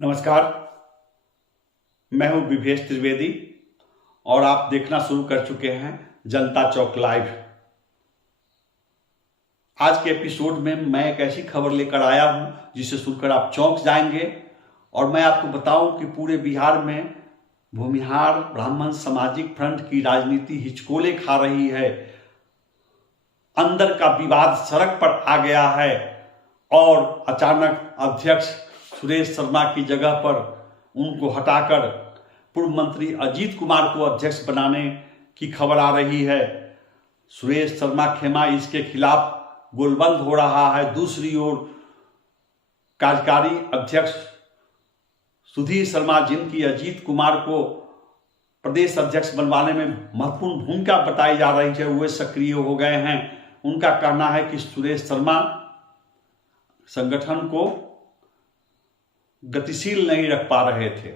नमस्कार, मैं हूं विभेश त्रिवेदी और आप देखना शुरू कर चुके हैं जनता चौक लाइव। आज के एपिसोड में मैं एक ऐसी खबर लेकर आया हूं जिसे सुनकर आप चौंक जाएंगे और मैं आपको बताऊं कि पूरे बिहार में भूमिहार ब्राह्मण सामाजिक फ्रंट की राजनीति हिचकोले खा रही है। अंदर का विवाद सड़क पर आ गया है और अचानक अध्यक्ष सुरेश शर्मा की जगह पर उनको हटाकर पूर्व मंत्री अजीत कुमार को अध्यक्ष बनाने की खबर आ रही है। सुरेश शर्मा खेमा इसके खिलाफ गोलबंद हो रहा है। दूसरी ओर कार्यकारी अध्यक्ष सुधीर शर्मा, जिनकी अजीत कुमार को प्रदेश अध्यक्ष बनवाने में महत्वपूर्ण भूमिका बताई जा रही है, वे सक्रिय हो गए हैं। उनका कहना है कि सुरेश शर्मा संगठन को गतिशील नहीं रख पा रहे थे।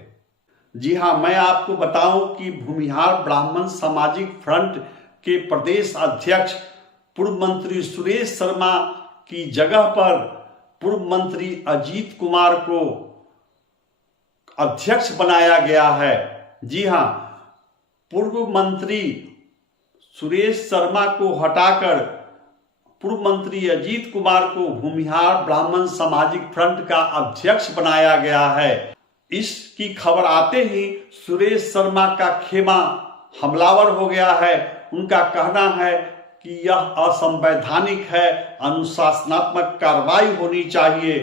जी हां, मैं आपको बताऊं कि भूमिहार ब्राह्मण सामाजिक फ्रंट के प्रदेश अध्यक्ष पूर्व मंत्री सुरेश शर्मा की जगह पर पूर्व मंत्री अजीत कुमार को अध्यक्ष बनाया गया है। जी हां, पूर्व मंत्री सुरेश शर्मा को हटाकर पूर्व मंत्री अजीत कुमार को भूमिहार ब्राह्मण सामाजिक फ्रंट का अध्यक्ष बनाया गया है। इसकी खबर आते ही सुरेश शर्मा का खेमा हमलावर हो गया है। उनका कहना है कि यह असंवैधानिक है, अनुशासनात्मक कार्रवाई होनी चाहिए।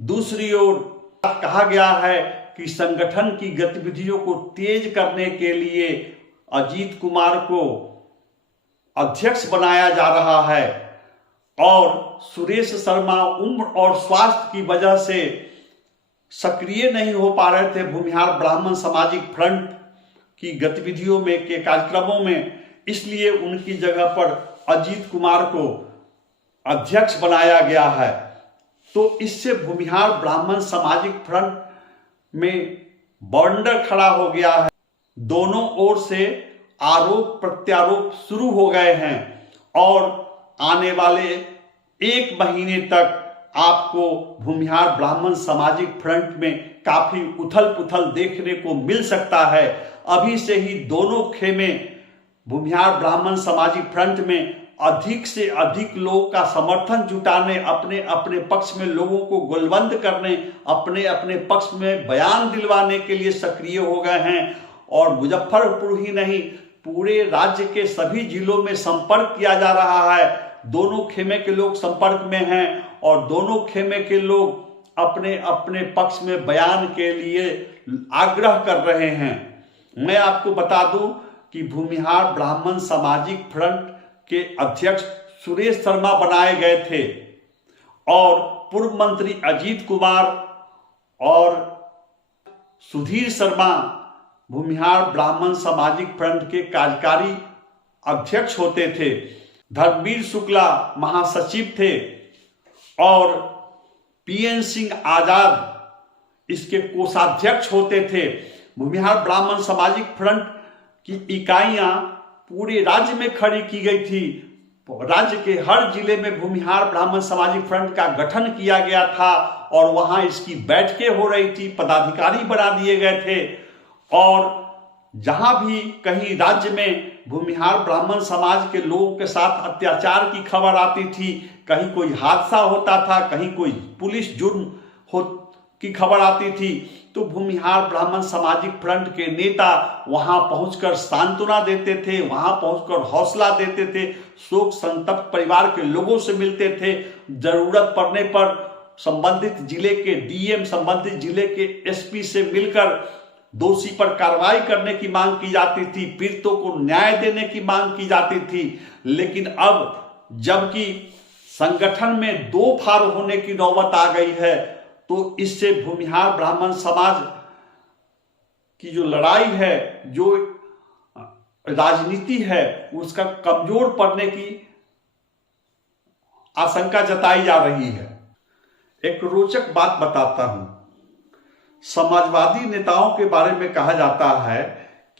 दूसरी ओर कहा गया है कि संगठन की गतिविधियों को तेज करने के लिए अजीत कुमार को अध्यक्ष बनाया जा रहा है और सुरेश शर्मा उम्र और स्वास्थ्य की वजह से सक्रिय नहीं हो पा रहे थे भूमिहार ब्राह्मण सामाजिक फ्रंट की गतिविधियों में के कार्यक्रमों में, इसलिए उनकी जगह पर अजीत कुमार को अध्यक्ष बनाया गया है। तो इससे भूमिहार ब्राह्मण सामाजिक फ्रंट में बवंडर खड़ा हो गया है। दोनों ओर से आरोप प्रत्यारोप शुरू हो गए हैं और आने वाले एक महीने तक आपको भूमिहार ब्राह्मण सामाजिक फ्रंट में काफी उथल पुथल देखने को मिल सकता है। अभी से ही दोनों खेमे भूमिहार ब्राह्मण सामाजिक फ्रंट में अधिक से अधिक लोगों का समर्थन जुटाने, अपने अपने पक्ष में लोगों को गोलबंद करने, अपने अपने पक्ष में बयान दिलवाने के लिए सक्रिय हो गए हैं। और मुजफ्फरपुर ही नहीं, पूरे राज्य के सभी जिलों में संपर्क किया जा रहा है। दोनों खेमे के लोग संपर्क में हैं और दोनों खेमे के लोग अपने अपने पक्ष में बयान के लिए आग्रह कर रहे हैं। मैं आपको बता दूं कि भूमिहार ब्राह्मण सामाजिक फ्रंट के अध्यक्ष सुरेश शर्मा बनाए गए थे और पूर्व मंत्री अजीत कुमार और सुधीर शर्मा भूमिहार ब्राह्मण सामाजिक फ्रंट के कार्यकारी अध्यक्ष होते थे। धर्मवीर शुक्ला महासचिव थे और पीएन सिंह आजाद इसके कोषाध्यक्ष होते थे। भूमिहार ब्राह्मण सामाजिक फ्रंट की इकाइयां पूरे राज्य में खड़ी की गई थी। राज्य के हर जिले में भूमिहार ब्राह्मण सामाजिक फ्रंट का गठन किया गया था और वहां इसकी बैठकें हो रही थी, पदाधिकारी बना दिए गए थे। और जहां भी कहीं राज्य में भूमिहार ब्राह्मण समाज के लोगों के साथ अत्याचार की खबर आती थी, कहीं कोई हादसा होता था, कहीं कोई पुलिस जुर्म की खबर आती थी, तो भूमिहार ब्राह्मण सामाजिक फ्रंट के नेता वहां पहुंचकर सांत्वना देते थे, वहां पहुंचकर हौसला देते थे, शोक संतप्त परिवार के लोगों से मिलते थे। जरूरत पड़ने पर संबंधित जिले के डीएम, संबंधित जिले के एसपी से मिलकर दोषी पर कार्रवाई करने की मांग की जाती थी, पीड़ितों को न्याय देने की मांग की जाती थी। लेकिन अब जबकि संगठन में दो फाड़ होने की नौबत आ गई है, तो इससे भूमिहार ब्राह्मण समाज की जो लड़ाई है, जो राजनीति है, उसका कमजोर पड़ने की आशंका जताई जा रही है। एक रोचक बात बताता हूं। समाजवादी नेताओं के बारे में कहा जाता है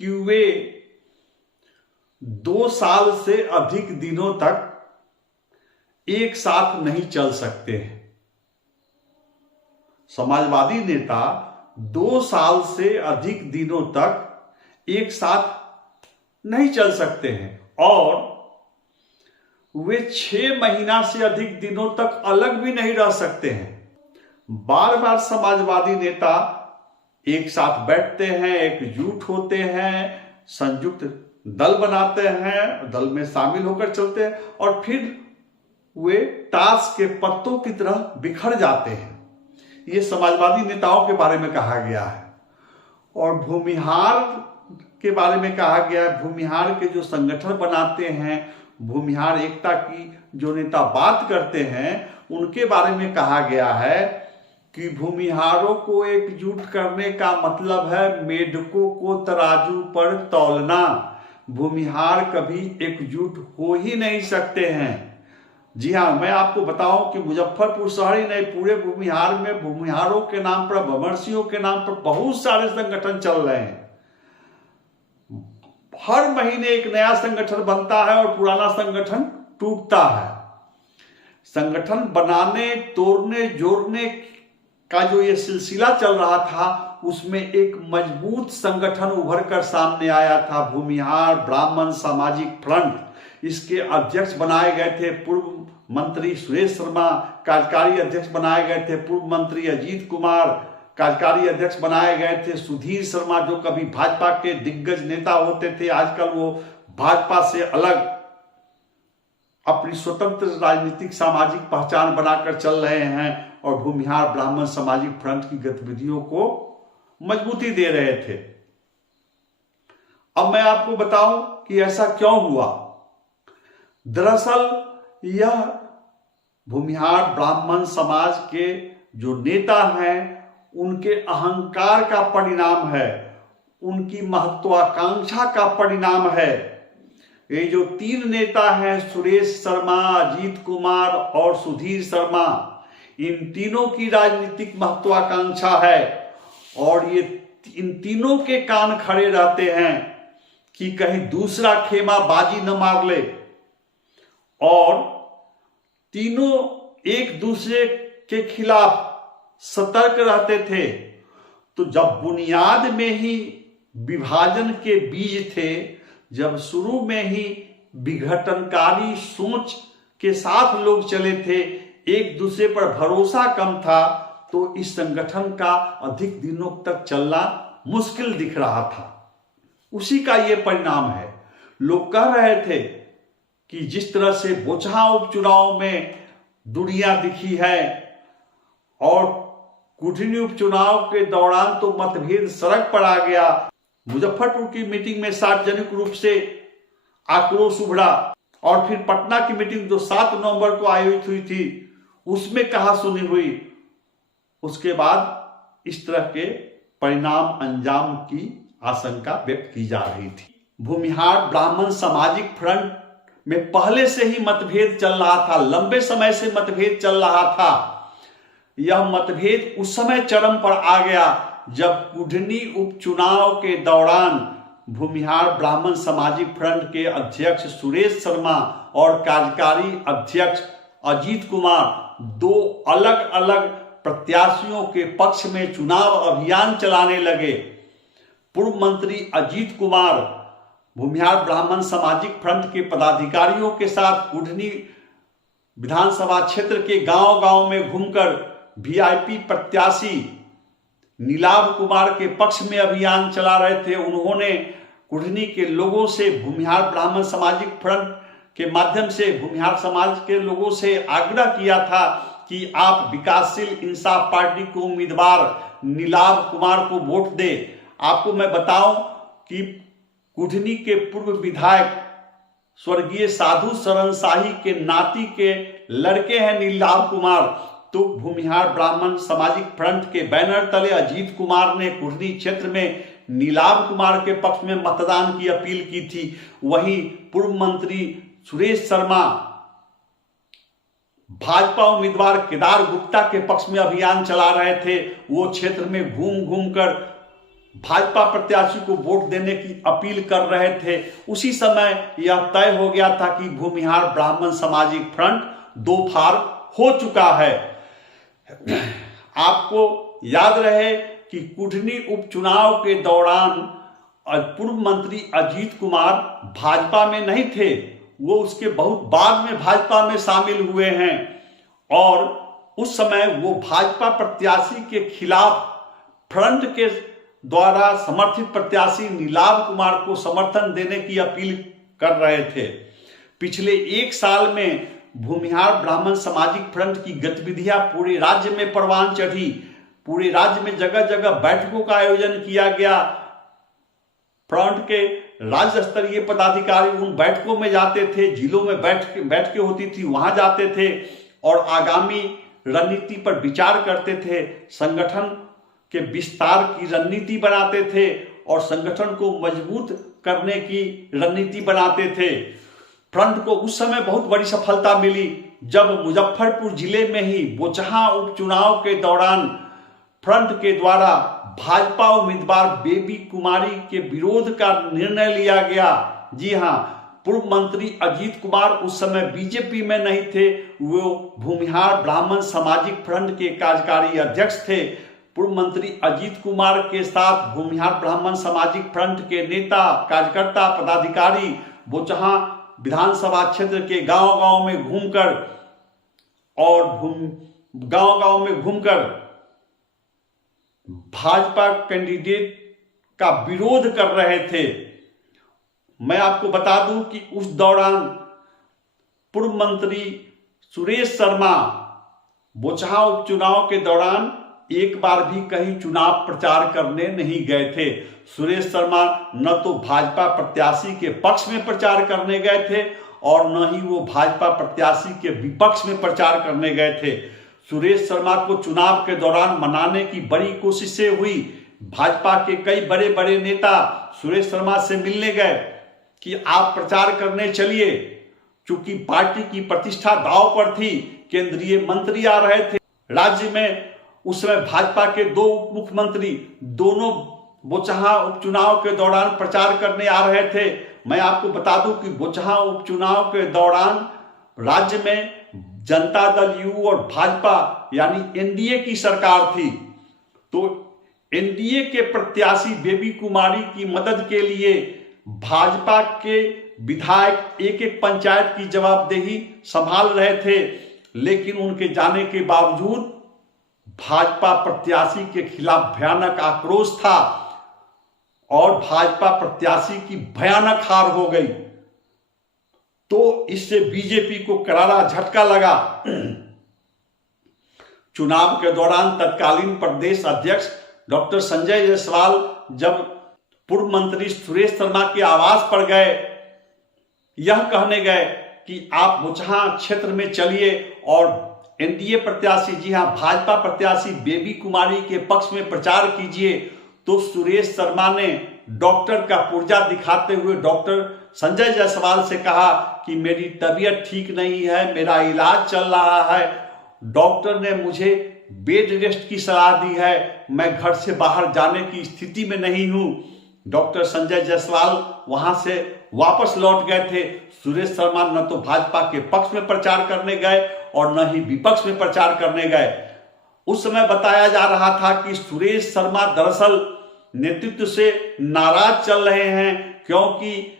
कि वे 2 साल से अधिक दिनों तक एक साथ नहीं चल सकते हैं। समाजवादी नेता 2 साल से अधिक दिनों तक एक साथ नहीं चल सकते हैं और वे 6 महीना से अधिक दिनों तक अलग भी नहीं रह सकते हैं। बार बार समाजवादी नेता एक साथ बैठते हैं, एकजुट होते हैं, संयुक्त दल बनाते हैं, दल में शामिल होकर चलते हैं और फिर वे ताश के पत्तों की तरह बिखर जाते हैं। ये समाजवादी नेताओं के बारे में कहा गया है। और भूमिहार के बारे में कहा गया है, भूमिहार के जो संगठन बनाते हैं, भूमिहार एकता की जो नेता बात करते हैं, उनके बारे में कहा गया है कि भूमिहारों को एकजुट करने का मतलब है मेढकों को तराजू पर तौलना। भूमिहार कभी एकजुट हो ही नहीं सकते हैं। जी हाँ, मैं आपको बताऊं कि मुजफ्फरपुर शहर ही नहीं, पूरे भूमिहार में भूमिहारों के नाम पर, भंवरसियों के नाम पर बहुत सारे संगठन चल रहे हैं। हर महीने एक नया संगठन बनता है और पुराना संगठन टूटता है। संगठन बनाने, तोड़ने, जोड़ने का जो ये सिलसिला चल रहा था, उसमें एक मजबूत संगठन उभर कर सामने आया था, भूमिहार ब्राह्मण सामाजिक फ्रंट। इसके अध्यक्ष बनाए गए थे पूर्व मंत्री सुरेश शर्मा, कार्यकारी अध्यक्ष बनाए गए थे पूर्व मंत्री अजीत कुमार, कार्यकारी अध्यक्ष बनाए गए थे सुधीर शर्मा, जो कभी भाजपा के दिग्गज नेता होते थे, आजकल वो भाजपा से अलग अपनी स्वतंत्र राजनीतिक सामाजिक पहचान बनाकर चल रहे हैं और भूमिहार ब्राह्मण सामाजिक फ्रंट की गतिविधियों को मजबूती दे रहे थे। अब मैं आपको बताऊं कि ऐसा क्यों हुआ। दरअसल यह भूमिहार ब्राह्मण समाज के जो नेता हैं, उनके अहंकार का परिणाम है, उनकी महत्वाकांक्षा का परिणाम है। ये जो 3 नेता हैं, सुरेश शर्मा, अजीत कुमार और सुधीर शर्मा, इन तीनों की राजनीतिक महत्वाकांक्षा है और ये इन तीनों के कान खड़े रहते हैं कि कहीं दूसरा खेमा बाजी न मार ले। और तीनों एक दूसरे के खिलाफ सतर्क रहते थे। तो जब बुनियाद में ही विभाजन के बीज थे, जब शुरू में ही विघटनकारी सोच के साथ लोग चले थे, एक दूसरे पर भरोसा कम था, तो इस संगठन का अधिक दिनों तक चलना मुश्किल दिख रहा था। उसी का यह परिणाम है। लोग कह रहे थे कि जिस तरह से बोचहा उपचुनाव में दुनिया दिखी है और कुटनी उपचुनाव के दौरान तो मतभेद सड़क पर आ गया। मुजफ्फरपुर की मीटिंग में सार्वजनिक रूप से आक्रोश उभरा और फिर पटना की मीटिंग जो 7 नवंबर को आयोजित हुई थी, उसमें कहा सुनी हुई। उसके बाद इस तरह के परिणाम अंजाम की आशंका व्यक्त की जा रही थी। भूमिहार ब्राह्मण सामाजिक फ्रंट में पहले से ही मतभेद चल रहा था, लंबे समय से मतभेद चल रहा था। यह मतभेद उस समय चरम पर आ गया जब कुढ़नी उपचुनाव के दौरान भूमिहार ब्राह्मण सामाजिक फ्रंट के अध्यक्ष सुरेश शर्मा और कार्यकारी अध्यक्ष अजीत कुमार 2 अलग अलग प्रत्याशियों के पक्ष में चुनाव अभियान चलाने लगे। पूर्व मंत्री अजीत कुमार भूमिहार ब्राह्मण सामाजिक फ्रंट के पदाधिकारियों के साथ कुढ़नी विधानसभा क्षेत्र के गांव-गांव में घूमकर वीआईपी प्रत्याशी नीलाभ कुमार के पक्ष में अभियान चला रहे थे। उन्होंने कुढ़नी के लोगों से, भूमिहार ब्राह्मण सामाजिक फ्रंट के माध्यम से भूमिहार समाज के लोगों से आग्रह किया था कि आप विकासशील इंसाफ पार्टी के उम्मीदवार नीलाभ कुमार को वोट दें। आपको मैं बताऊं कि कुढ़नी के पूर्व विधायक स्वर्गीय साधु शरण शाही के नाती के लड़के हैं नीलाभ कुमार। तो भूमिहार ब्राह्मण सामाजिक फ्रंट के बैनर तले अजीत कुमार ने कुढ़नी क्षेत्र में नीलाभ कुमार के पक्ष में मतदान की अपील की थी। वहीं पूर्व मंत्री सुरेश शर्मा भाजपा उम्मीदवार केदार गुप्ता के पक्ष में अभियान चला रहे थे। वो क्षेत्र में घूम घूम कर भाजपा प्रत्याशी को वोट देने की अपील कर रहे थे। उसी समय यह तय हो गया था कि भूमिहार ब्राह्मण सामाजिक फ्रंट 2 फार हो चुका है। आपको याद रहे कि कुढ़नी उपचुनाव के दौरान पूर्व मंत्री अजीत कुमार भाजपा में नहीं थे, वो उसके बहुत बाद में भाजपा में शामिल हुए हैं और उस समय वो भाजपा प्रत्याशी के खिलाफ फ्रंट के द्वारा समर्थित प्रत्याशी नीलाभ कुमार को समर्थन देने की अपील कर रहे थे। पिछले एक साल में भूमिहार ब्राह्मण सामाजिक फ्रंट की गतिविधियां पूरे राज्य में परवान चढ़ी। पूरे राज्य में जगह जगह बैठकों का आयोजन किया गया। फ्रंट के राज्य स्तरीय पदाधिकारी उन बैठकों में जाते थे, जिलों में बैठकें होती थी, वहां जाते थे और आगामी रणनीति पर विचार करते थे, संगठन के विस्तार की रणनीति बनाते थे और संगठन को मजबूत करने की रणनीति बनाते थे। फ्रंट को उस समय बहुत बड़ी सफलता मिली जब मुजफ्फरपुर जिले में ही बोचहां उपचुनाव के दौरान फ्रंट के द्वारा भाजपा उम्मीदवार बेबी कुमारी के विरोध का निर्णय लिया गया। जी हां, पूर्व मंत्री अजीत कुमार उस समय बीजेपी में नहीं थे, वो भूमिहार ब्राह्मण सामाजिक फ्रंट के कार्यकारी अध्यक्ष थे। पूर्व मंत्री अजीत कुमार के साथ भूमिहार ब्राह्मण सामाजिक फ्रंट के नेता, कार्यकर्ता, पदाधिकारी बोचहां विधानसभा क्षेत्र के गांव-गांव में घूमकर भाजपा कैंडिडेट का विरोध कर रहे थे। मैं आपको बता दूं कि उस दौरान पूर्व मंत्री सुरेश शर्मा बोचहां उपचुनाव के दौरान एक बार भी कहीं चुनाव प्रचार करने नहीं गए थे। सुरेश शर्मा न तो भाजपा प्रत्याशी के पक्ष में प्रचार करने गए थे और न ही वो भाजपा प्रत्याशी के विपक्ष में प्रचार करने गए थे। सुरेश शर्मा को चुनाव के दौरान मनाने की बड़ी कोशिशें हुई। भाजपा के कई बड़े बड़े नेता सुरेश शर्मा से मिलने गए कि आप प्रचार करने चलिए, चूंकि पार्टी की प्रतिष्ठा दांव पर थी। केंद्रीय मंत्री आ रहे थे राज्य में। उस समय भाजपा के दो उप मुख्यमंत्री दोनों बोचहां उपचुनाव के दौरान प्रचार करने आ रहे थे। मैं आपको बता दूं कि बोचहां उपचुनाव के दौरान राज्य में जनता दल यू और भाजपा यानी एनडीए की सरकार थी। तो एनडीए के प्रत्याशी बेबी कुमारी की मदद के लिए भाजपा के विधायक एक एक पंचायत की जवाबदेही संभाल रहे थे, लेकिन उनके जाने के बावजूद भाजपा प्रत्याशी के खिलाफ भयानक आक्रोश था और भाजपा प्रत्याशी की भयानक हार हो गई। तो इससे बीजेपी को करारा झटका लगा। चुनाव के दौरान तत्कालीन प्रदेश अध्यक्ष डॉक्टर संजय जायसवाल जब पूर्व मंत्री सुरेश शर्मा के आवास पर गए, यह कहने गए कि आप बोचहां क्षेत्र में चलिए और एनडीए प्रत्याशी, जी हां भाजपा प्रत्याशी बेबी कुमारी के पक्ष में प्रचार कीजिए, तो सुरेश शर्मा ने डॉक्टर का पुर्जा दिखाते हुए डॉक्टर संजय जायसवाल से कहा कि मेरी तबीयत ठीक नहीं है, मेरा इलाज चल रहा है, डॉक्टर ने मुझे बेड रेस्ट की सलाह दी है, मैं घर से बाहर जाने की स्थिति में नहीं हूं। डॉक्टर संजय जायसवाल वहां से वापस लौट गए थे। सुरेश शर्मा न तो भाजपा के पक्ष में प्रचार करने गए और न ही विपक्ष में प्रचार करने गए। उस समय बताया जा रहा था कि सुरेश शर्मा दरअसल नेतृत्व से नाराज चल रहे हैं, क्योंकि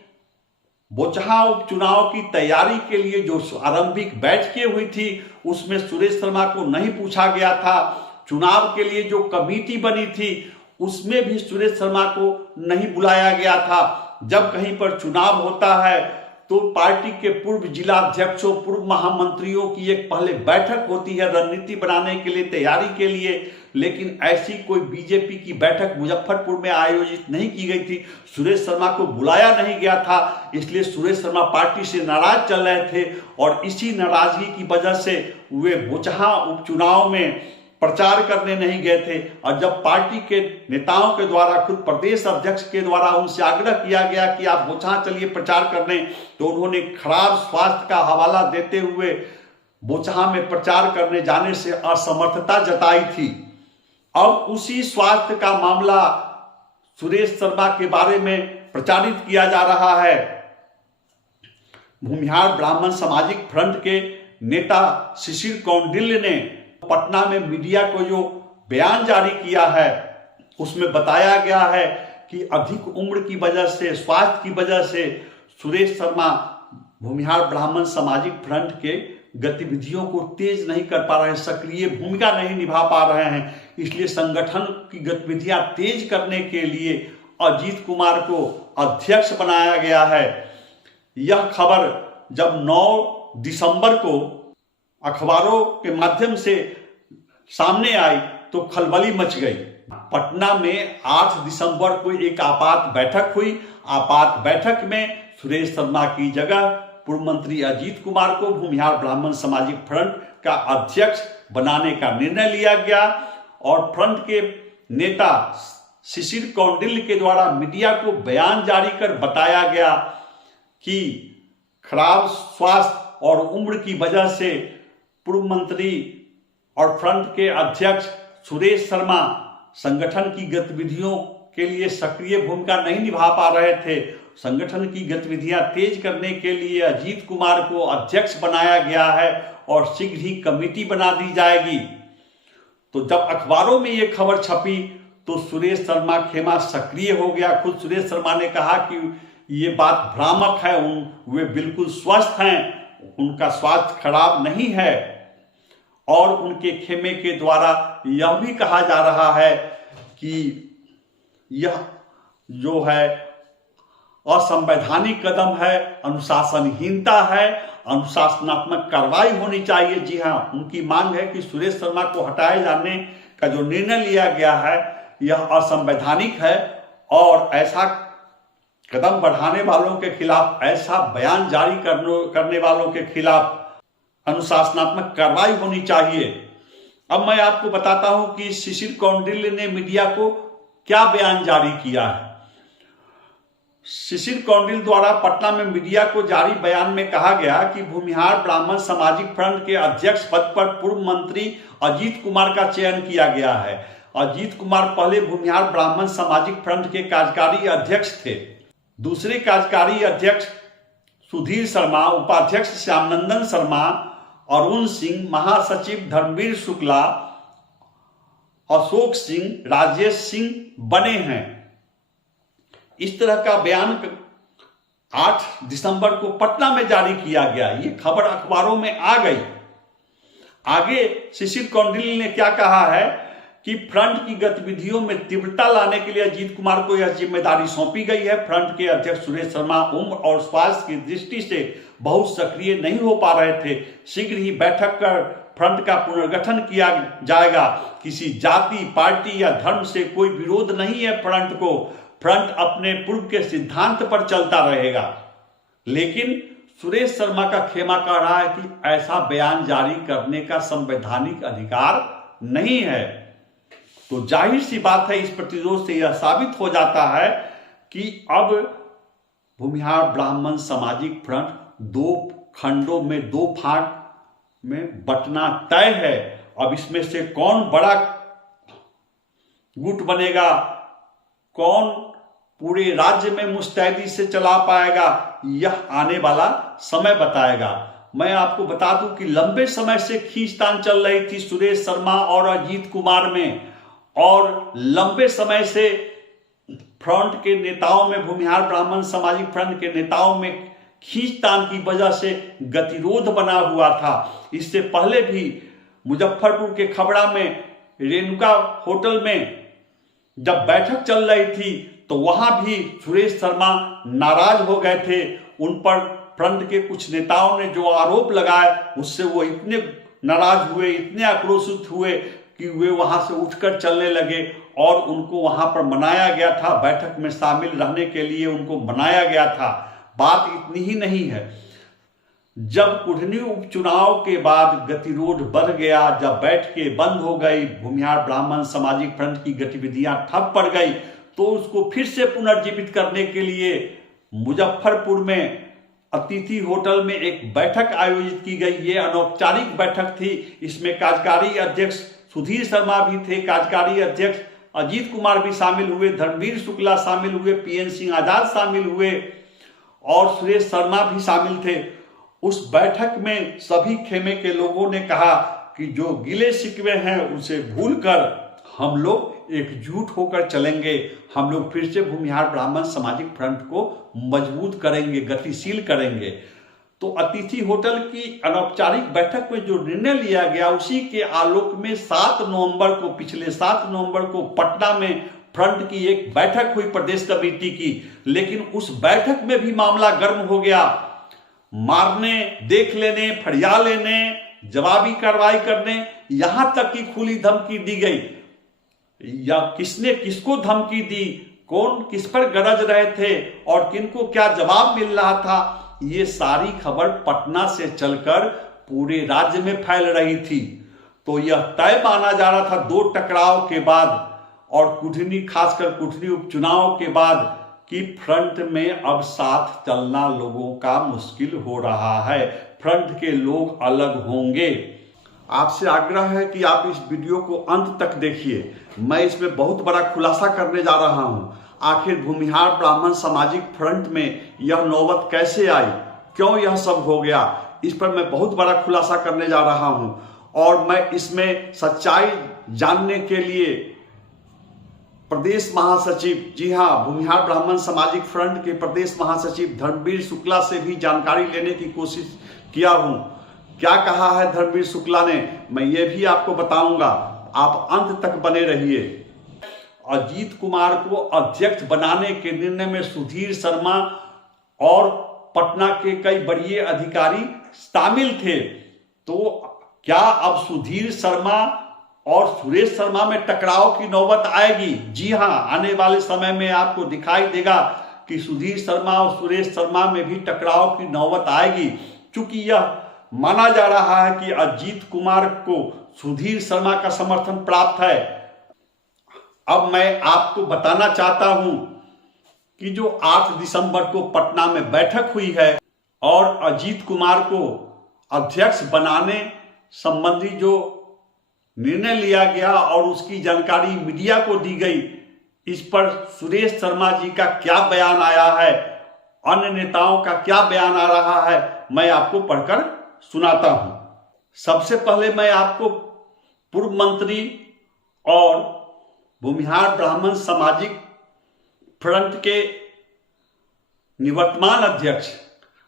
बोचहां उपचुनाव की तैयारी के लिए जो आरंभिक बैठकें हुई थी उसमें सुरेश शर्मा को नहीं पूछा गया था। चुनाव के लिए जो कमेटी बनी थी उसमें भी सुरेश शर्मा को नहीं बुलाया गया था। जब कहीं पर चुनाव होता है तो पार्टी के पूर्व जिला अध्यक्षों, पूर्व महामंत्रियों की एक पहले बैठक होती है रणनीति बनाने के लिए, तैयारी के लिए, लेकिन ऐसी कोई बीजेपी की बैठक मुजफ्फरपुर में आयोजित नहीं की गई थी। सुरेश शर्मा को बुलाया नहीं गया था, इसलिए सुरेश शर्मा पार्टी से नाराज चल रहे थे और इसी नाराजगी की वजह से वे बोचहां उपचुनाव में प्रचार करने नहीं गए थे। और जब पार्टी के नेताओं के द्वारा, खुद प्रदेश अध्यक्ष के द्वारा उनसे आग्रह किया गया कि आप बोचहां चलिए प्रचार करने, तो उन्होंने खराब स्वास्थ्य का हवाला देते हुए बोचहां में प्रचार करने जाने से असमर्थता जताई थी। अब उसी स्वास्थ्य का मामला सुरेश शर्मा के बारे में प्रचारित किया जा रहा है। भूमिहार ब्राह्मण सामाजिक फ्रंट के नेता शिशिर कौंडिल्य ने पटना में मीडिया को जो बयान जारी किया है उसमें बताया गया है कि अधिक उम्र की वजह से, स्वास्थ्य की वजह से सुरेश शर्मा भूमिहार ब्राह्मण सामाजिक फ्रंट के गतिविधियों को तेज नहीं कर पा रहे हैं, सक्रिय भूमिका नहीं निभा पा रहे हैं। इसलिए संगठन की गतिविधियां तेज करने के लिए अजीत कुमार को अध्यक्ष बनाया गया है। यह खबर जब 9 दिसंबर को अखबारों के माध्यम से सामने आई तो खलबली मच गई। पटना में 8 दिसंबर को एक आपात बैठक हुई। आपात बैठक में सुरेश शर्मा की जगह पूर्व मंत्री अजीत कुमार को भूमिहार ब्राह्मण सामाजिक फ्रंट का अध्यक्ष बनाने का निर्णय लिया गया और फ्रंट के नेता शिशिर कौंडिल्य के द्वारा मीडिया को बयान जारी कर बताया गया कि खराब स्वास्थ्य और उम्र की वजह से पूर्व मंत्री और फ्रंट के अध्यक्ष सुरेश शर्मा संगठन की गतिविधियों के लिए सक्रिय भूमिका नहीं निभा पा रहे थे। संगठन की गतिविधियां तेज करने के लिए अजीत कुमार को अध्यक्ष बनाया गया है और शीघ्र ही कमेटी बना दी जाएगी। तो जब अखबारों में ये खबर छपी तो सुरेश शर्मा खेमा सक्रिय हो गया। खुद सुरेश शर्मा ने कहा कि ये बात भ्रामक है, वे बिल्कुल स्वस्थ हैं, उनका स्वास्थ्य खराब नहीं है। और उनके खेमे के द्वारा यह भी कहा जा रहा है कि यह जो है असंवैधानिक कदम है, अनुशासनहीनता है, अनुशासनात्मक कार्रवाई होनी चाहिए। जी हाँ, उनकी मांग है कि सुरेश शर्मा को हटाए जाने का जो निर्णय लिया गया है यह असंवैधानिक है और ऐसा कदम बढ़ाने वालों के खिलाफ, ऐसा बयान जारी करने वालों के खिलाफ अनुशासनात्मक कार्रवाई होनी चाहिए। अब मैं आपको बताता हूं कि शिशिर कौंडिल्य ने मीडिया को क्या बयान जारी किया है। शिशिर कौंडिल्य द्वारा पटना में मीडिया को जारी बयान में कहा गया कि भूमिहार ब्राह्मण सामाजिक फ्रंट के अध्यक्ष पद पर पूर्व मंत्री अजीत कुमार का चयन किया गया है। अजीत कुमार पहले भूमिहार ब्राह्मण सामाजिक फ्रंट के कार्यकारी अध्यक्ष थे। दूसरे कार्यकारी अध्यक्ष सुधीर शर्मा, उपाध्यक्ष श्यामनंदन शर्मा, अरुण सिंह, महासचिव धर्मवीर शुक्ला, अशोक सिंह, राजेश सिंह बने हैं। इस तरह का बयान 8 दिसंबर को पटना में जारी किया गया। ये खबर अखबारों में आ गई। आगे शिशिर कौंडिल्य ने क्या कहा है कि फ्रंट की गतिविधियों में तीव्रता लाने के लिए अजीत कुमार को यह जिम्मेदारी सौंपी गई है। फ्रंट के अध्यक्ष सुरेश शर्मा उम्र और स्वास्थ्य की दृष्टि से बहुत सक्रिय नहीं हो पा रहे थे। शीघ्र ही बैठक कर फ्रंट का पुनर्गठन किया जाएगा। किसी जाति, पार्टी या धर्म से कोई विरोध नहीं है फ्रंट को। फ्रंट अपने पूर्व के सिद्धांत पर चलता रहेगा। लेकिन सुरेश शर्मा का खेमा कह रहा है कि ऐसा बयान जारी करने का संवैधानिक अधिकार नहीं है। तो जाहिर सी बात है, इस प्रतिरोध से यह साबित हो जाता है कि अब भूमिहार ब्राह्मण सामाजिक फ्रंट 2 खंडों में, 2 भाग में बंटना तय है। अब इसमें से कौन बड़ा गुट बनेगा, कौन पूरे राज्य में मुस्तैदी से चला पाएगा, यह आने वाला समय बताएगा। मैं आपको बता दूं कि लंबे समय से खींचतान चल रही थी सुरेश शर्मा और अजीत कुमार में, और लंबे समय से फ्रंट के नेताओं में, भूमिहार ब्राह्मण सामाजिक फ्रंट के नेताओं में खींचतान की वजह से गतिरोध बना हुआ था। इससे पहले भी मुजफ्फरपुर के खबड़ा में रेणुका होटल में जब बैठक चल रही थी तो वहां भी सुरेश शर्मा नाराज हो गए थे। उन पर फ्रंट के कुछ नेताओं ने जो आरोप लगाए उससे वो इतने नाराज हुए, इतने आक्रोशित हुए कि वे वहां से उठकर चलने लगे और उनको वहां पर मनाया गया था। बैठक में शामिल रहने के लिए उनको मनाया गया था। बात इतनी ही नहीं है, जब कुढ़नी उपचुनाव के बाद गतिरोध बढ़ गया, जब बैठकें बंद हो गई, भूमिहार ब्राह्मण सामाजिक फ्रंट की गतिविधियां ठप पड़ गई, तो उसको फिर से पुनर्जीवित करने के लिए मुजफ्फरपुर में अतिथि होटल में एक बैठक आयोजित की गई। ये अनौपचारिक बैठक थी। इसमें कार्यकारी अध्यक्ष सुधीर शर्मा भी थे, कार्यकारी अध्यक्ष अजीत कुमार भी शामिल हुए, धर्मवीर शुक्ला शामिल हुए, पीएन सिंह आजाद शामिल हुए और सुरेश शर्मा भी शामिल थे। उस बैठक में सभी खेमे के लोगों ने कहा कि जो गिले शिकवे हैं उसे भूलकर हम लोग एकजुट होकर चलेंगे, हम लोग फिर से भूमिहार ब्राह्मण सामाजिक फ्रंट को मजबूत करेंगे, गतिशील करेंगे। तो अतिथि होटल की अनौपचारिक बैठक में जो निर्णय लिया गया, उसी के आलोक में 7 नवंबर को, पिछले 7 नवंबर को पटना में फ्रंट की एक बैठक हुई प्रदेश कमेटी की। लेकिन उस बैठक में भी मामला गर्म हो गया। मारने, देख लेने, फरिया लेने, जवाबी कार्रवाई करने, यहां तक की खुली धमकी दी गई। या किसने किसको धमकी दी, कौन किस पर गरज रहे थे और किनको क्या जवाब मिल रहा था, ये सारी खबर पटना से चलकर पूरे राज्य में फैल रही थी। तो यह तय माना जा रहा था 2 टकराव के बाद और कुढ़नी, खासकर कुढ़नी उपचुनाव के बाद, कि फ्रंट में अब साथ चलना लोगों का मुश्किल हो रहा है, फ्रंट के लोग अलग होंगे। आपसे आग्रह है कि आप इस वीडियो को अंत तक देखिए। मैं इसमें बहुत बड़ा खुलासा करने जा रहा हूं। आखिर भूमिहार ब्राह्मण सामाजिक फ्रंट में यह नौबत कैसे आई, क्यों यह सब हो गया, इस पर मैं बहुत बड़ा खुलासा करने जा रहा हूं। और मैं इसमें सच्चाई जानने के लिए प्रदेश महासचिव, जी हाँ, भूमिहार ब्राह्मण सामाजिक फ्रंट के प्रदेश महासचिव धर्मवीर शुक्ला से भी जानकारी लेने की कोशिश किया हूं। क्या कहा है धर्मवीर शुक्ला ने, मैं ये भी आपको बताऊंगा। आप अंत तक बने रहिए। अजीत कुमार को अध्यक्ष बनाने के निर्णय में सुधीर शर्मा और पटना के कई बड़े अधिकारी शामिल थे। तो क्या अब सुधीर शर्मा और सुरेश शर्मा में टकराव की नौबत आएगी? जी हां, आने वाले समय में आपको दिखाई देगा कि सुधीर शर्मा और सुरेश शर्मा में भी टकराव की नौबत आएगी। चूंकि यह माना जा रहा है कि अजीत कुमार को सुधीर शर्मा का समर्थन प्राप्त है। अब मैं आपको बताना चाहता हूं कि जो 8 दिसंबर को पटना में बैठक हुई है और अजीत कुमार को अध्यक्ष बनाने संबंधी जो निर्णय लिया गया और उसकी जानकारी मीडिया को दी गई, इस पर सुरेश शर्मा जी का क्या बयान आया है, अन्य नेताओं का क्या बयान आ रहा है, मैं आपको पढ़कर सुनाता हूं। सबसे पहले मैं आपको पूर्व मंत्री और भूमिहार ब्राह्मण सामाजिक फ्रंट के निवर्तमान अध्यक्ष,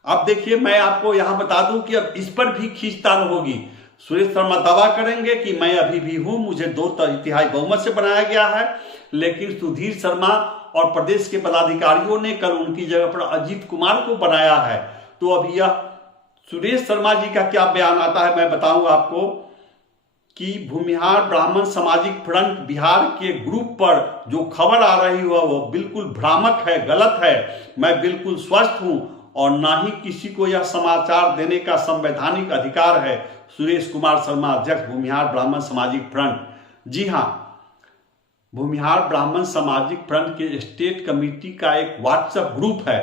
अब देखिए, मैं आपको यहां बता दूं कि अब इस पर भी खींचतान होगी। सुरेश शर्मा दावा करेंगे कि मैं अभी भी हूं, मुझे 2/3 बहुमत से बनाया गया है। लेकिन सुधीर शर्मा और प्रदेश के पदाधिकारियों ने कल उनकी जगह पर अजीत कुमार को बनाया है। तो अब यह सुरेश शर्मा जी का क्या बयान आता है मैं बताऊंगा आपको कि भूमिहार ब्राह्मण सामाजिक फ्रंट बिहार के ग्रुप पर जो खबर आ रही है वो बिल्कुल भ्रामक है, गलत है। मैं बिल्कुल स्वस्थ हूं और ना ही किसी को यह समाचार देने का संवैधानिक अधिकार है। सुरेश कुमार शर्मा, अध्यक्ष भूमिहार ब्राह्मण सामाजिक फ्रंट। जी हां, भूमिहार ब्राह्मण सामाजिक फ्रंट के स्टेट कमेटी का एक व्हाट्सएप ग्रुप है।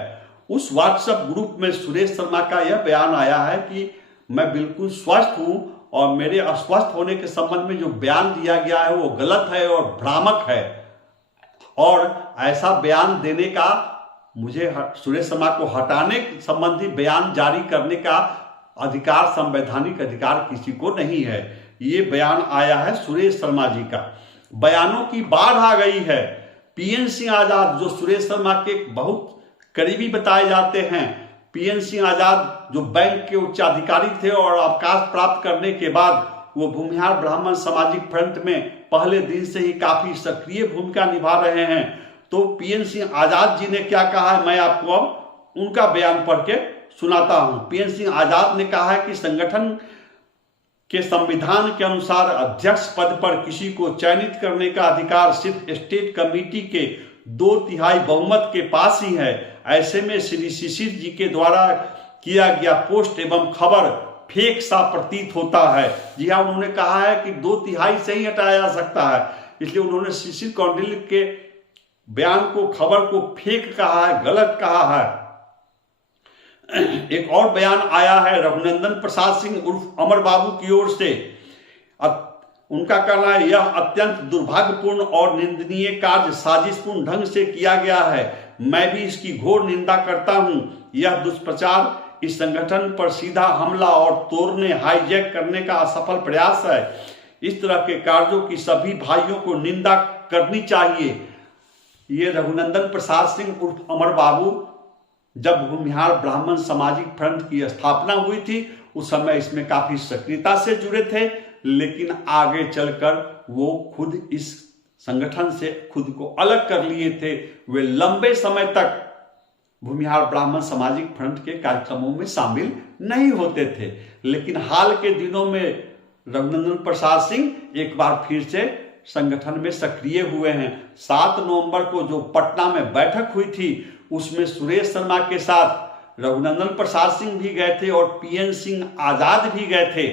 उस व्हाट्सएप ग्रुप में सुरेश शर्मा का यह बयान आया है कि मैं बिल्कुल स्वस्थ हूं और मेरे अस्वस्थ होने के संबंध में जो बयान दिया गया है वो गलत है और भ्रामक है। और ऐसा बयान देने का, मुझे सुरेश शर्मा को हटाने संबंधी बयान जारी करने का अधिकार, संवैधानिक अधिकार किसी को नहीं है। ये बयान आया है सुरेश शर्मा जी का। बयानों की बाढ़ आ गई है। पीएन सिंह आजाद, जो सुरेश शर्मा के बहुत करीबी बताए जाते हैं, पीएन सिंह आजाद जो बैंक के उच्चाधिकारी थे और अवकाश प्राप्त करने के बाद वो भूमिहार ब्राह्मण सामाजिक फ्रंट में पहले दिन से ही काफी सक्रिय भूमिका निभा रहे हैं। तो पीएन सिंह आजाद जी ने क्या कहा है, मैं आपको अब उनका बयान पढ़ के सुनाता हूं। पीएन सिंह आजाद ने कहा है कि संगठन के संविधान के अनुसार अध्यक्ष पद पर किसी को चयनित करने का अधिकार सिर्फ स्टेट कमेटी के 2/3 बहुमत के पास ही है। ऐसे में श्री शिशिर जी के द्वारा किया गया पोस्ट एवं खबर फेक सा प्रतीत होता है। जी हाँ, उन्होंने कहा है कि 2/3 से ही हटाया जा सकता है, इसलिए उन्होंने शिशिर कौंडिल्य के बयान को, खबर को फेक कहा है, गलत कहा है। एक और बयान आया है रघुनंदन प्रसाद सिंह उर्फ अमर बाबू की ओर से। उनका कहना है यह अत्यंत दुर्भाग्यपूर्ण और निंदनीय कार्य साजिशपूर्ण ढंग से किया गया है। मैं भी इसकी घोर निंदा करता हूं। यह दुष्प्रचार इस संगठन पर सीधा हमला और तोड़ने, हाईजैक करने का असफल प्रयास है। इस तरह के कार्यों की सभी भाइयों को निंदा करनी चाहिए। ये रघुनंदन प्रसाद सिंह उर्फ अमर बाबू जब भूमिहार ब्राह्मण सामाजिक फ्रंट की स्थापना हुई थी उस समय इसमें काफी सक्रियता से जुड़े थे, लेकिन आगे चलकर वो खुद इस संगठन से खुद को अलग कर लिए थे। वे लंबे समय तक भूमिहार ब्राह्मण सामाजिक फ्रंट के कार्यक्रमों में शामिल नहीं होते थे, लेकिन हाल के दिनों में रघुनंदन प्रसाद सिंह एक बार फिर से संगठन में सक्रिय हुए हैं। 7 नवंबर को जो पटना में बैठक हुई थी उसमें सुरेश शर्मा के साथ रघुनंदन प्रसाद सिंह भी गए थे और पीएन सिंह आजाद भी गए थे।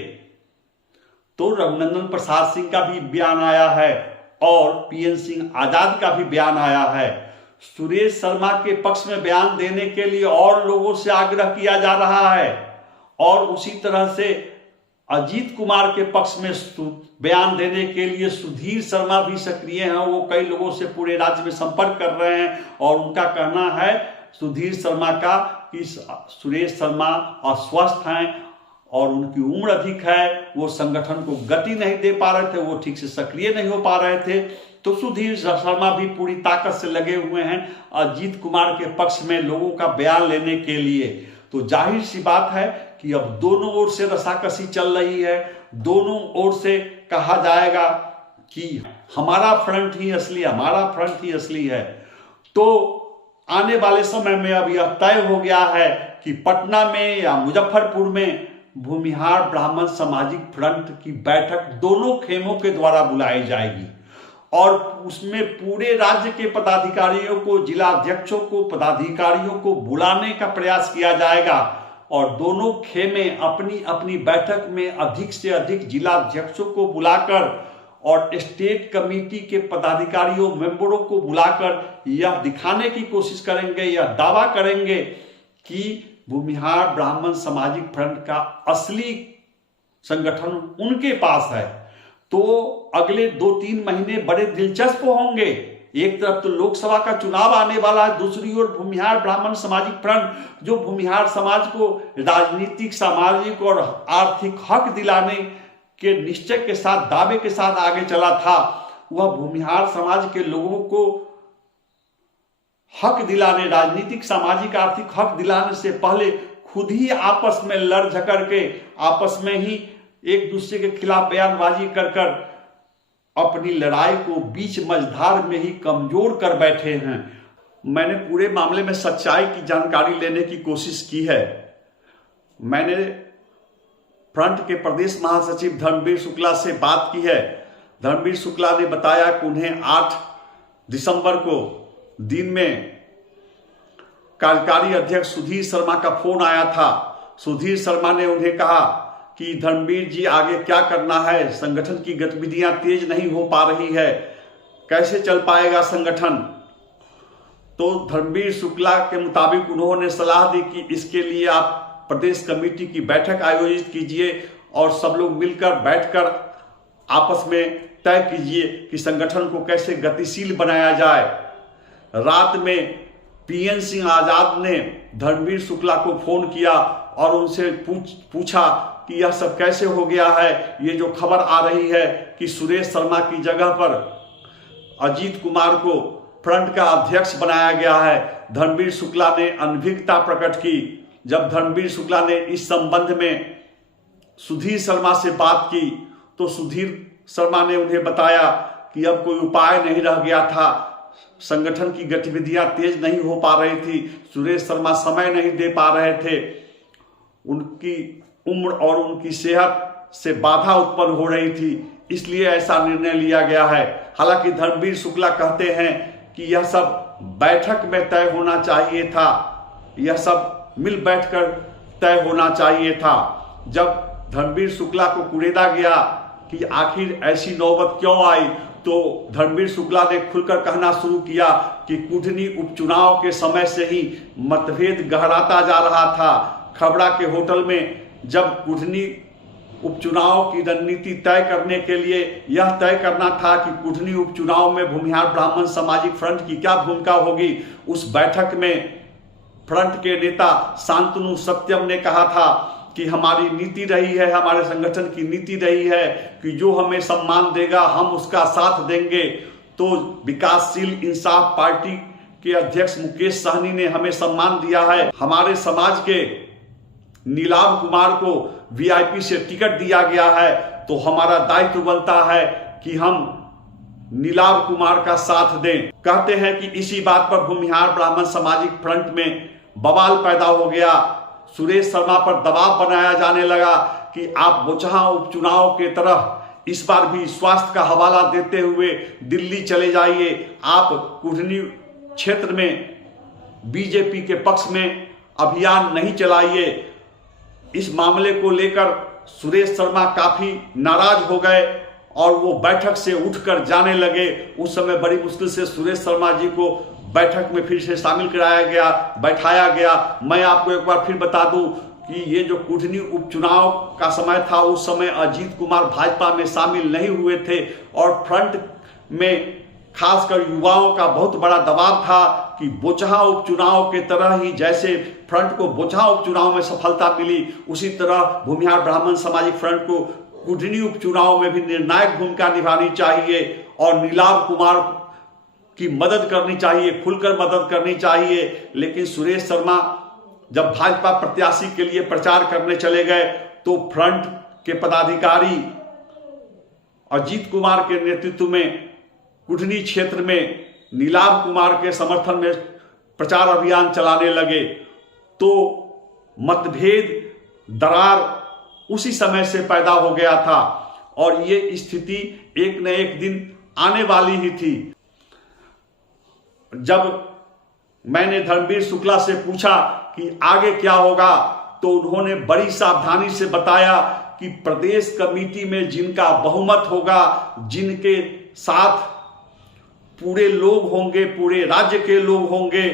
तो रघुनंदन प्रसाद सिंह का भी बयान आया है और पीएन सिंह आजाद का भी बयान आया है। सुरेश शर्मा के पक्ष में बयान देने के लिए और लोगों से आग्रह किया जा रहा है और उसी तरह से अजीत कुमार के पक्ष में बयान देने के लिए सुधीर शर्मा भी सक्रिय हैं। वो कई लोगों से पूरे राज्य में संपर्क कर रहे हैं और उनका कहना है सुधीर शर्मा का कि सुरेश शर्मा अस्वस्थ हैं और उनकी उम्र अधिक है, वो संगठन को गति नहीं दे पा रहे थे, वो ठीक से सक्रिय नहीं हो पा रहे थे। तो सुधीर शर्मा भी पूरी ताकत से लगे हुए हैं अजीत कुमार के पक्ष में लोगों का बयान लेने के लिए। तो जाहिर सी बात है कि अब दोनों ओर से रसाकसी चल रही है, दोनों ओर से कहा जाएगा कि हमारा फ्रंट ही असली, हमारा फ्रंट ही असली है। तो आने वाले समय में अब यह तय हो गया है कि पटना में या मुजफ्फरपुर में भूमिहार ब्राह्मण सामाजिक फ्रंट की बैठक दोनों खेमों के द्वारा बुलाई जाएगी और उसमें पूरे राज्य के पदाधिकारियों को, जिलाध्यक्षों को, पदाधिकारियों को बुलाने का प्रयास किया जाएगा और दोनों खेमे अपनी अपनी बैठक में अधिक से अधिक जिलाध्यक्षों को बुलाकर और स्टेट कमेटी के पदाधिकारियों, मेंबरों को बुलाकर यह दिखाने की कोशिश करेंगे, यह दावा करेंगे कि भूमिहार ब्राह्मण सामाजिक फ्रंट का असली संगठन उनके पास है। तो अगले 2-3 महीने बड़े दिलचस्प होंगे। एक तरफ तो लोकसभा का चुनाव आने वाला है, दूसरी ओर भूमिहार ब्राह्मण सामाजिक फ्रंट जो भूमिहार समाज को राजनीतिक, सामाजिक और आर्थिक हक दिलाने के निश्चय के साथ, दावे के साथ आगे चला था, वह भूमिहार समाज के लोगों को हक दिलाने, राजनीतिक, सामाजिक, आर्थिक हक दिलाने से पहले खुद ही आपस में लड़ झगड़ के, आपस में ही एक दूसरे के खिलाफ बयानबाजी कर कर अपनी लड़ाई को बीच मझधार में ही कमजोर कर बैठे हैं। मैंने पूरे मामले में सच्चाई की जानकारी लेने की कोशिश की है। मैंने फ्रंट के प्रदेश महासचिव धर्मवीर शुक्ला से बात की है। धर्मवीर शुक्ला ने बताया कि उन्हें 8 दिसंबर को दिन में कार्यकारी अध्यक्ष सुधीर शर्मा का फोन आया था। सुधीर शर्मा ने उन्हें कहा कि धर्मवीर जी आगे क्या करना है, संगठन की गतिविधियां तेज नहीं हो पा रही है, कैसे चल पाएगा संगठन। तो धर्मवीर शुक्ला के मुताबिक उन्होंने सलाह दी कि इसके लिए आप प्रदेश कमेटी की बैठक आयोजित कीजिए और सब लोग मिलकर बैठकर आपस में तय कीजिए कि संगठन को कैसे गतिशील बनाया जाए। रात में पीएन सिंह आजाद ने धर्मवीर शुक्ला को फोन किया और उनसे पूछा कि यह सब कैसे हो गया है। ये जो खबर आ रही है कि सुरेश शर्मा की जगह पर अजीत कुमार को फ्रंट का अध्यक्ष बनाया गया है। धर्मवीर शुक्ला ने अनभिज्ञता प्रकट की। जब धर्मवीर शुक्ला ने इस संबंध में सुधीर शर्मा से बात की तो सुधीर शर्मा ने उन्हें बताया कि अब कोई उपाय नहीं रह गया था, संगठन की गतिविधियां तेज नहीं हो पा रही थी, सुरेश शर्मा समय नहीं दे पा रहे थे, उनकी उम्र और उनकी सेहत से बाधा उत्पन्न हो रही थी, इसलिए ऐसा निर्णय लिया गया है। हालांकि धर्मवीर शुक्ला कहते हैं कि यह सब बैठक में तय होना चाहिए था, यह सब मिल बैठकर तय होना चाहिए था। जब धर्मवीर शुक्ला को कुरेदा गया कि आखिर ऐसी नौबत क्यों आई, तो धर्मवीर शुक्ला ने खुलकर कहना शुरू किया कि कुढ़नी उपचुनाव के समय से ही मतभेद गहराता जा रहा था। खबड़ा के होटल में जब कुढ़नी उपचुनाव की रणनीति तय करने के लिए यह तय करना था कि कुढ़नी उपचुनाव में भूमिहार ब्राह्मण सामाजिक फ्रंट की क्या भूमिका होगी, उस बैठक में फ्रंट के नेता शांतनु सत्यम ने कहा था कि हमारी नीति रही है, हमारे संगठन की नीति रही है कि जो हमें सम्मान देगा हम उसका साथ देंगे। तो विकासशील इंसाफ पार्टी के अध्यक्ष मुकेश सहनी ने हमें सम्मान दिया है। हमारे समाज के नीलाभ कुमार को वीआईपी से टिकट दिया गया है, तो हमारा दायित्व बनता है कि हम नीलाभ कुमार का साथ दें। कहते हैं कि इसी बात पर भूमिहार ब्राह्मण सामाजिक फ्रंट में बवाल पैदा हो गया। सुरेश शर्मा पर दबाव बनाया जाने लगा कि आप बोचहां उपचुनाव के तरह इस बार भी स्वास्थ्य का हवाला देते हुए दिल्ली चले जाइए, आप कुढ़नी क्षेत्र में बीजेपी के पक्ष में अभियान नहीं चलाइए। इस मामले को लेकर सुरेश शर्मा काफी नाराज हो गए और वो बैठक से उठकर जाने लगे। उस समय बड़ी मुश्किल से सुरेश शर्मा जी को बैठक में फिर से शामिल कराया गया, बैठाया गया। मैं आपको एक बार फिर बता दूं कि ये जो कुढ़नी उपचुनाव का समय था, उस समय अजीत कुमार भाजपा में शामिल नहीं हुए थे और फ्रंट में खासकर युवाओं का बहुत बड़ा दबाव था कि बोचहां उपचुनाव के तरह ही जैसे फ्रंट को बोचहां उपचुनाव में सफलता मिली, उसी तरह भूमिहार ब्राह्मण सामाजिक फ्रंट को कुढ़नी उपचुनाव में भी निर्णायक भूमिका निभानी चाहिए और नीलाभ कुमार की मदद करनी चाहिए, खुलकर मदद करनी चाहिए। लेकिन सुरेश शर्मा जब भाजपा प्रत्याशी के लिए प्रचार करने चले गए तो फ्रंट के पदाधिकारी अजीत कुमार के नेतृत्व में कुढ़नी क्षेत्र में नीलाभ कुमार के समर्थन में प्रचार अभियान चलाने लगे, तो मतभेद दरार उसी समय से पैदा हो गया था और ये स्थिति एक न एक दिन आने वाली ही थी। जब मैंने धर्मवीर शुक्ला से पूछा कि आगे क्या होगा, तो उन्होंने बड़ी सावधानी से बताया कि प्रदेश कमेटी में जिनका बहुमत होगा, जिनके साथ पूरे लोग होंगे, पूरे राज्य के लोग होंगे,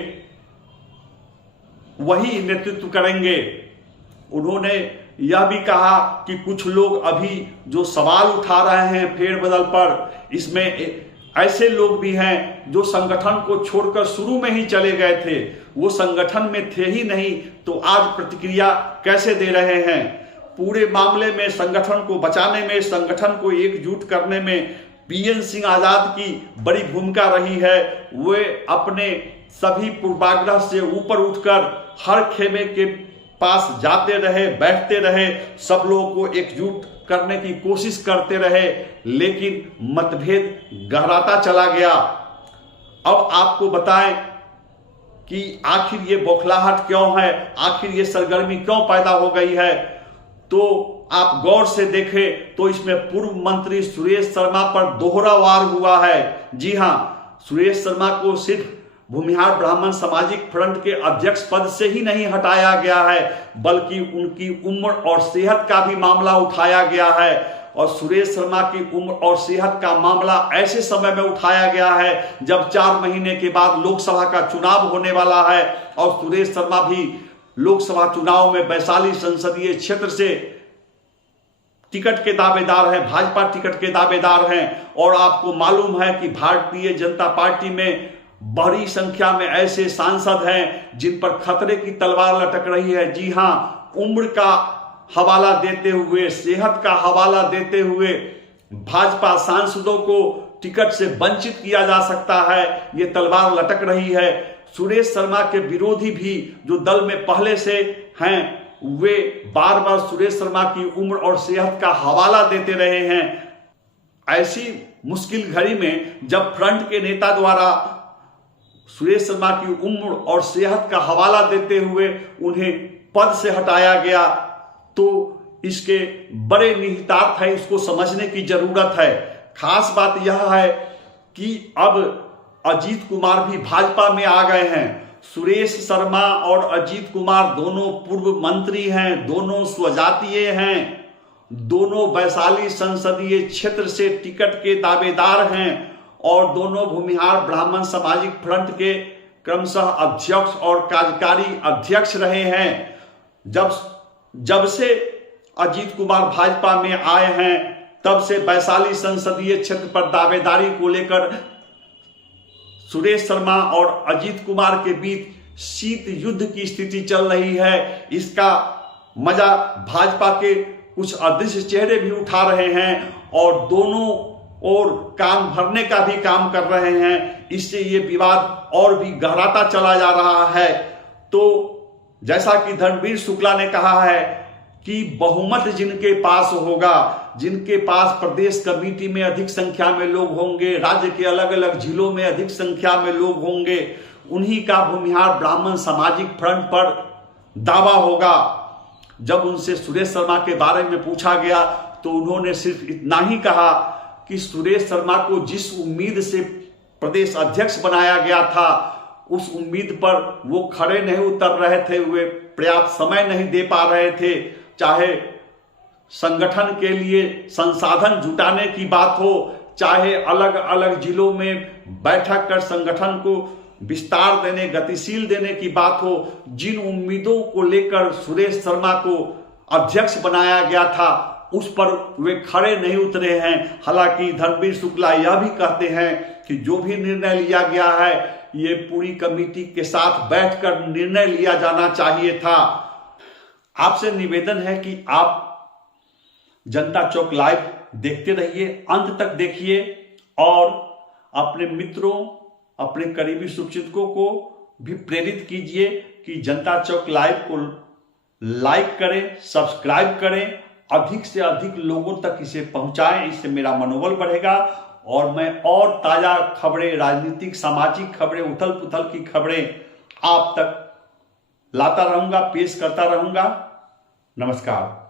वही नेतृत्व करेंगे। उन्होंने यह भी कहा कि कुछ लोग अभी जो सवाल उठा रहे हैं फेरबदल पर, इसमें ऐसे लोग भी हैं जो संगठन को छोड़कर शुरू में ही चले गए थे, वो संगठन में थे ही नहीं, तो आज प्रतिक्रिया कैसे दे रहे हैं। पूरे मामले में संगठन को बचाने में, संगठन को एकजुट करने में बीएन सिंह आजाद की बड़ी भूमिका रही है। वे अपने सभी पूर्वाग्रह से ऊपर उठकर हर खेमे के पास जाते रहे, बैठते रहे, सब लोगों को एकजुट करने की कोशिश करते रहे, लेकिन मतभेद गहराता चला गया। अब आपको बताएं कि आखिर ये बौखलाहट क्यों है, आखिर ये सरगर्मी क्यों पैदा हो गई है। तो आप गौर से देखें तो इसमें पूर्व मंत्री सुरेश शर्मा पर दोहरा वार हुआ है। जी हां, सुरेश शर्मा को सिर्फ भूमिहार ब्राह्मण सामाजिक फ्रंट के अध्यक्ष पद से ही नहीं हटाया गया है, बल्कि उनकी उम्र और सेहत का भी मामला उठाया गया है। और सुरेश शर्मा की उम्र और सेहत का मामला ऐसे समय में उठाया गया है जब 4 महीने के बाद लोकसभा का चुनाव होने वाला है और सुरेश शर्मा भी लोकसभा चुनाव में वैशाली संसदीय क्षेत्र से टिकट के दावेदार हैं, भाजपा टिकट के दावेदार हैं। और आपको मालूम है कि भारतीय जनता पार्टी में बड़ी संख्या में ऐसे सांसद हैं जिन पर खतरे की तलवार लटक रही है। जी हां, उम्र का हवाला देते हुए, सेहत का हवाला देते हुए भाजपा सांसदों को टिकट से वंचित किया जा सकता है, ये तलवार लटक रही है। सुरेश शर्मा के विरोधी भी जो दल में पहले से हैं, वे बार बार सुरेश शर्मा की उम्र और सेहत का हवाला देते रहे हैं। ऐसी मुश्किल घड़ी में जब फ्रंट के नेता द्वारा सुरेश शर्मा की उम्र और सेहत का हवाला देते हुए उन्हें पद से हटाया गया, तो इसके बड़े निहितार्थ है, इसको समझने की जरूरत है। खास बात यह है कि अब अजीत कुमार भी भाजपा में आ गए हैं। सुरेश शर्मा और अजीत कुमार दोनों पूर्व मंत्री हैं, दोनों स्वजातीय हैं, दोनों वैशाली संसदीय क्षेत्र से टिकट के दावेदार हैं और दोनों भूमिहार ब्राह्मण सामाजिक फ्रंट के क्रमशः अध्यक्ष और कार्यकारी अध्यक्ष रहे हैं। जब से अजीत कुमार भाजपा में आए हैं, तब से वैशाली संसदीय क्षेत्र पर दावेदारी को लेकर सुरेश शर्मा और अजीत कुमार के बीच शीत युद्ध की स्थिति चल रही है। इसका मजा भाजपा के कुछ अदृश्य चेहरे भी उठा रहे हैं और दोनों और कान भरने का भी काम कर रहे हैं। इससे ये विवाद और भी गहराता चला जा रहा है। तो जैसा कि धर्मवीर शुक्ला ने कहा है कि बहुमत जिनके पास होगा, जिनके पास प्रदेश कमेटी में अधिक संख्या में लोग होंगे, राज्य के अलग अलग जिलों में अधिक संख्या में लोग होंगे, उन्हीं का भूमिहार ब्राह्मण सामाजिक फ्रंट पर दावा होगा। जब उनसे सुरेश शर्मा के बारे में पूछा गया तो उन्होंने सिर्फ इतना ही कहा कि सुरेश शर्मा को जिस उम्मीद से प्रदेश अध्यक्ष बनाया गया था, उस उम्मीद पर वो खड़े नहीं उतर रहे थे, वे पर्याप्त समय नहीं दे पा रहे थे। चाहे संगठन के लिए संसाधन जुटाने की बात हो, चाहे अलग अलग जिलों में बैठक कर संगठन को विस्तार देने, गतिशील देने की बात हो, जिन उम्मीदों को लेकर सुरेश शर्मा को अध्यक्ष बनाया गया था, उस पर वे खड़े नहीं उतरे हैं। हालांकि धर्मवीर शुक्ला यह भी कहते हैं कि जो भी निर्णय लिया गया है, ये पूरी कमेटी के साथ बैठकर निर्णय लिया जाना चाहिए था। आपसे निवेदन है कि आप जनता चौक लाइव देखते रहिए, अंत तक देखिए और अपने मित्रों, अपने करीबी शुभचिंतकों को भी प्रेरित कीजिए कि जनता चौक लाइव को लाइक करें, सब्सक्राइब करें, अधिक से अधिक लोगों तक इसे पहुंचाएं। इससे मेरा मनोबल बढ़ेगा और मैं और ताजा खबरें, राजनीतिक सामाजिक खबरें, उथल पुथल की खबरें आप तक लाता रहूंगा, पेश करता रहूंगा। नमस्कार।